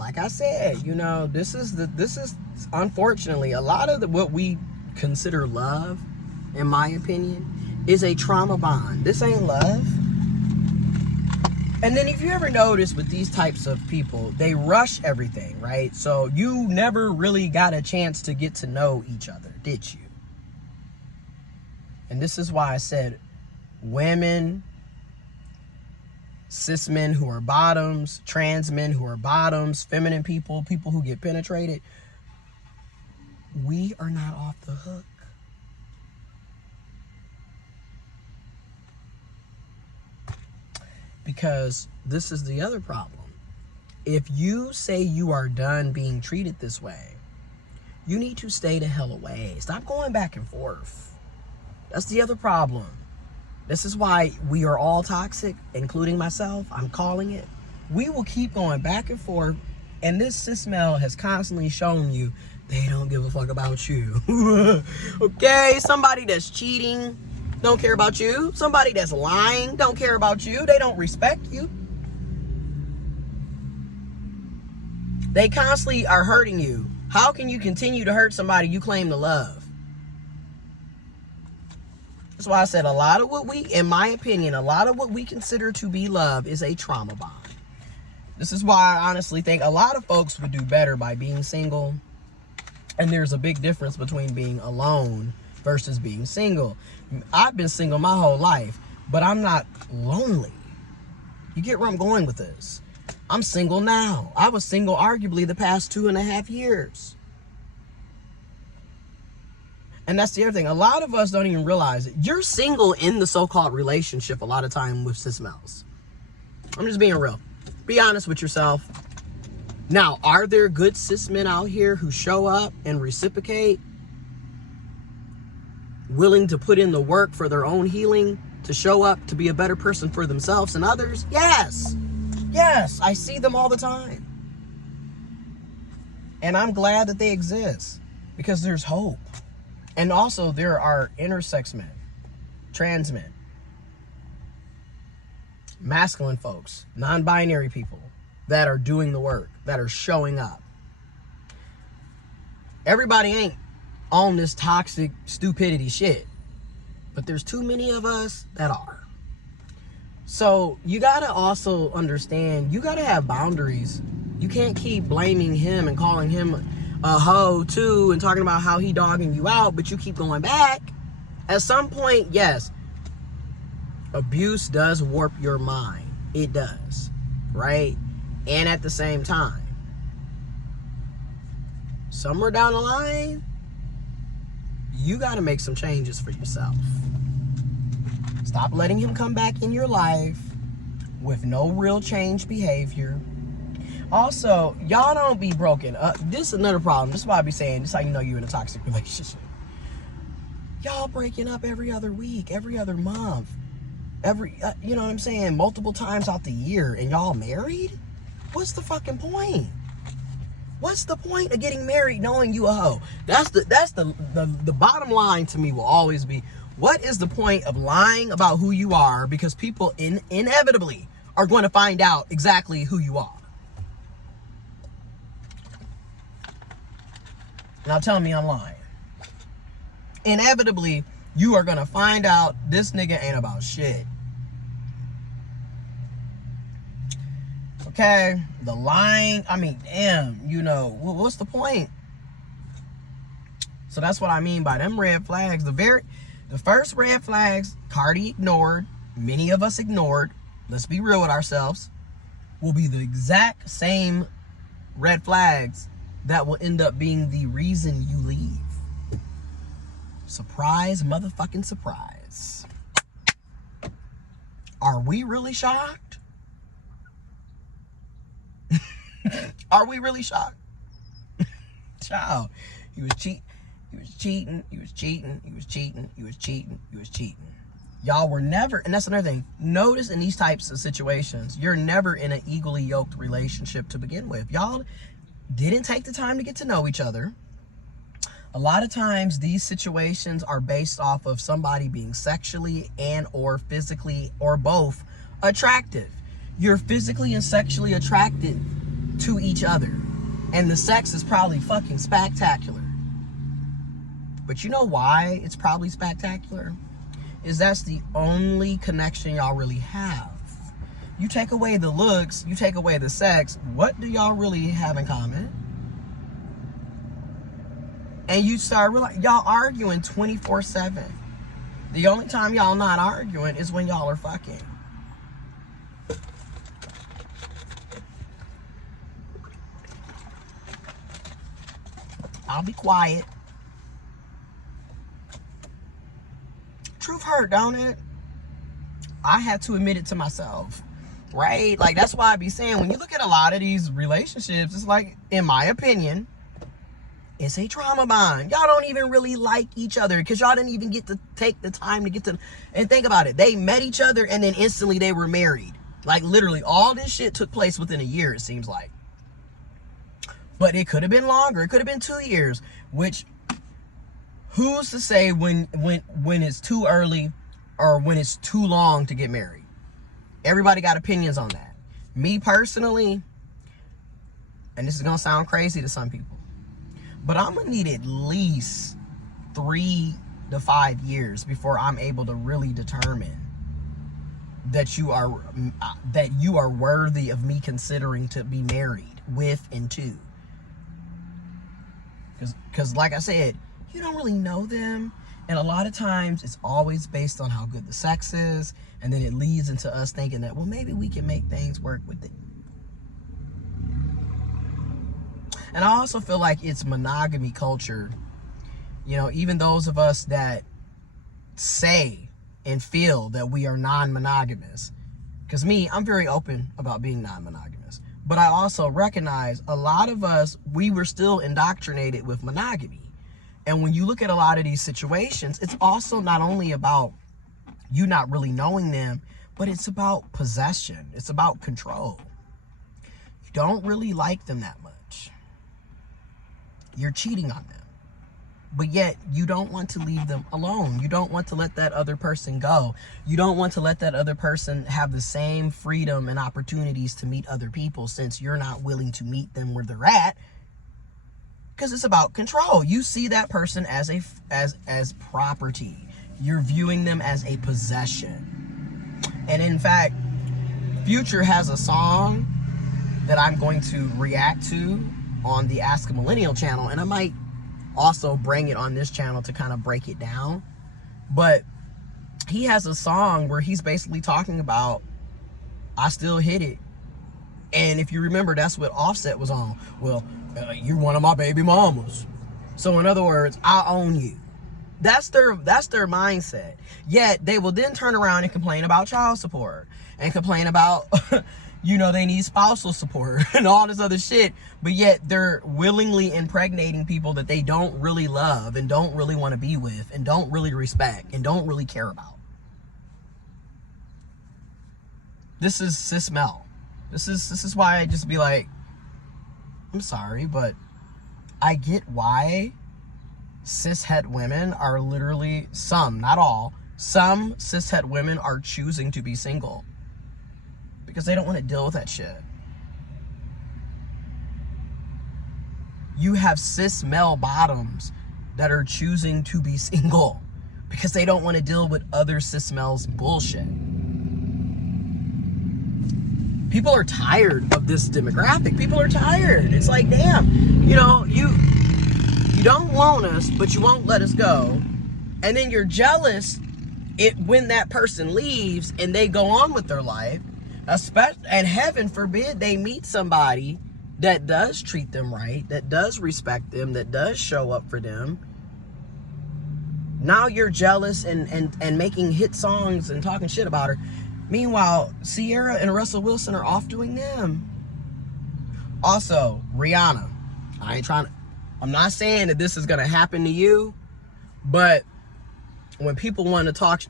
like I said, you know, this is unfortunately a lot of what we consider love, in my opinion, is a trauma bond. This ain't love. And then if you ever notice with these types of people, they rush everything, right? So you never really got a chance to get to know each other, did you? And this is why I said women, cis men who are bottoms, trans men who are bottoms, feminine people, people who get penetrated, we are not off the hook. Because this is the other problem. If you say you are done being treated this way, you need to stay the hell away. Stop going back and forth. That's the other problem. This is why we are all toxic, including myself. I'm calling it. We will keep going back and forth, and this cis male has constantly shown you they don't give a fuck about you. Okay, somebody that's cheating don't care about you. Somebody that's lying don't care about you. They don't respect you. They constantly are hurting you. How can you continue to hurt somebody you claim to love? That's why I said a lot of what we, in my opinion, a lot of what we consider to be love is a trauma bond. This is why I honestly think a lot of folks would do better by being single. And there's a big difference between being alone versus being single. I've been single my whole life, but I'm not lonely. You get where I'm going with this? I'm single now. I was single arguably the past 2.5 years. And that's the other thing. A lot of us don't even realize it. You're single in the so-called relationship a lot of time with cis males. I'm just being real. Be honest with yourself. Now, are there good cis men out here who show up and reciprocate? Willing to put in the work for their own healing, to show up to be a better person for themselves and others? Yes. Yes, I see them all the time. And I'm glad that they exist because there's hope. And also there are intersex men, trans men, masculine folks, non-binary people that are doing the work, that are showing up. Everybody ain't on this toxic stupidity shit, but there's too many of us that are. So you gotta also understand, you gotta have boundaries. You can't keep blaming him and calling him a hoe too and talking about how he dogging you out, but you keep going back. At some point, yes, abuse does warp your mind. It does, right? And at the same time, somewhere down the line, you got to make some changes for yourself. Stop letting him come back in your life with no real change behavior. Also, y'all don't be broken up. This is another problem. This is why I be saying, this is how you know you're in a toxic relationship. Y'all breaking up every other week, every other month, you know what I'm saying, multiple times out the year, and y'all married? What's the fucking point? What's the point of getting married knowing you a hoe? That's the bottom line to me will always be, what is the point of lying about who you are? Because people inevitably are going to find out exactly who you are. Now tell me I'm lying. Inevitably, you are going to find out this nigga ain't about shit. Okay? The lying, I mean, damn, you know, what's the point? So that's what I mean by them red flags. The first red flags, Cardi ignored, many of us ignored, let's be real with ourselves, will be the exact same red flags that will end up being the reason you leave. Surprise, motherfucking surprise. Are we really shocked? Are we really shocked? Child, he was cheating, he was cheating, he was cheating, he was cheating, he was cheating, he was cheating. Y'all were never, and that's another thing, notice in these types of situations, you're never in an equally yoked relationship to begin with. Y'all didn't take the time to get to know each other. A lot of times these situations are based off of somebody being sexually and or physically or both attractive. You're physically and sexually attracted to each other. And the sex is probably fucking spectacular. But you know why it's probably spectacular? Is that's the only connection y'all really have. You take away the looks, you take away the sex, what do y'all really have in common? And you start realizing y'all arguing 24/7. The only time y'all not arguing is when y'all are fucking. I'll be quiet. Truth hurt, don't it? I had to admit it to myself, right? Like, that's why I be saying, when you look at a lot of these relationships, it's like, in my opinion, it's a trauma bond. Y'all don't even really like each other because y'all didn't even get to take the time to get to... And think about it. They met each other and then instantly they were married. Like, literally, all this shit took place within a year, it seems like. But it could have been longer. It could have been 2 years, which... Who's to say when it's too early or when it's too long to get married? Everybody got opinions on that. Me personally, and this is going to sound crazy to some people, but I'm going to need at least 3 to 5 years before I'm able to really determine that you are worthy of me considering to be married with and to. Because like I said, you don't really know them, and a lot of times it's always based on how good the sex is, and then it leads into us thinking that, well, maybe we can make things work with it. And I also feel like it's monogamy culture. You know, even those of us that say and feel that we are non-monogamous, because me, I'm very open about being non-monogamous, but I also recognize a lot of us, we were still indoctrinated with monogamy. And when you look at a lot of these situations, it's also not only about you not really knowing them, but it's about possession. It's about control. You don't really like them that much. You're cheating on them. But yet, you don't want to leave them alone. You don't want to let that other person go. You don't want to let that other person have the same freedom and opportunities to meet other people, since you're not willing to meet them where they're at. Because it's about control. You see that person as property. You're viewing them as a possession. And in fact, Future has a song that I'm going to react to on the Ask a Millennial channel, and I might also bring it on this channel to kind of break it down. But he has a song where he's basically talking about, I still hit it. And if you remember, that's what Offset was on. Well, you're one of my baby mamas. So in other words, I own you. That's their mindset. Yet they will then turn around and complain about child support and complain about, you know, they need spousal support and all this other shit. But yet they're willingly impregnating people that they don't really love and don't really want to be with and don't really respect and don't really care about. This is cis Mel. This is why I just be like, I'm sorry, but I get why cishet women are literally, some, not all, some cishet women are choosing to be single. Because they don't want to deal with that shit. You have cis male bottoms that are choosing to be single because they don't want to deal with other cis males bullshit. People are tired of this demographic. People are tired. It's like, damn, you know, you don't want us, but you won't let us go. And then you're jealous when that person leaves and they go on with their life. And heaven forbid they meet somebody that does treat them right, that does respect them, that does show up for them. Now you're jealous and making hit songs and talking shit about her. Meanwhile, Sierra and Russell Wilson are off doing them. Also, Rihanna. I'm not saying that this is going to happen to you, but when people want to talk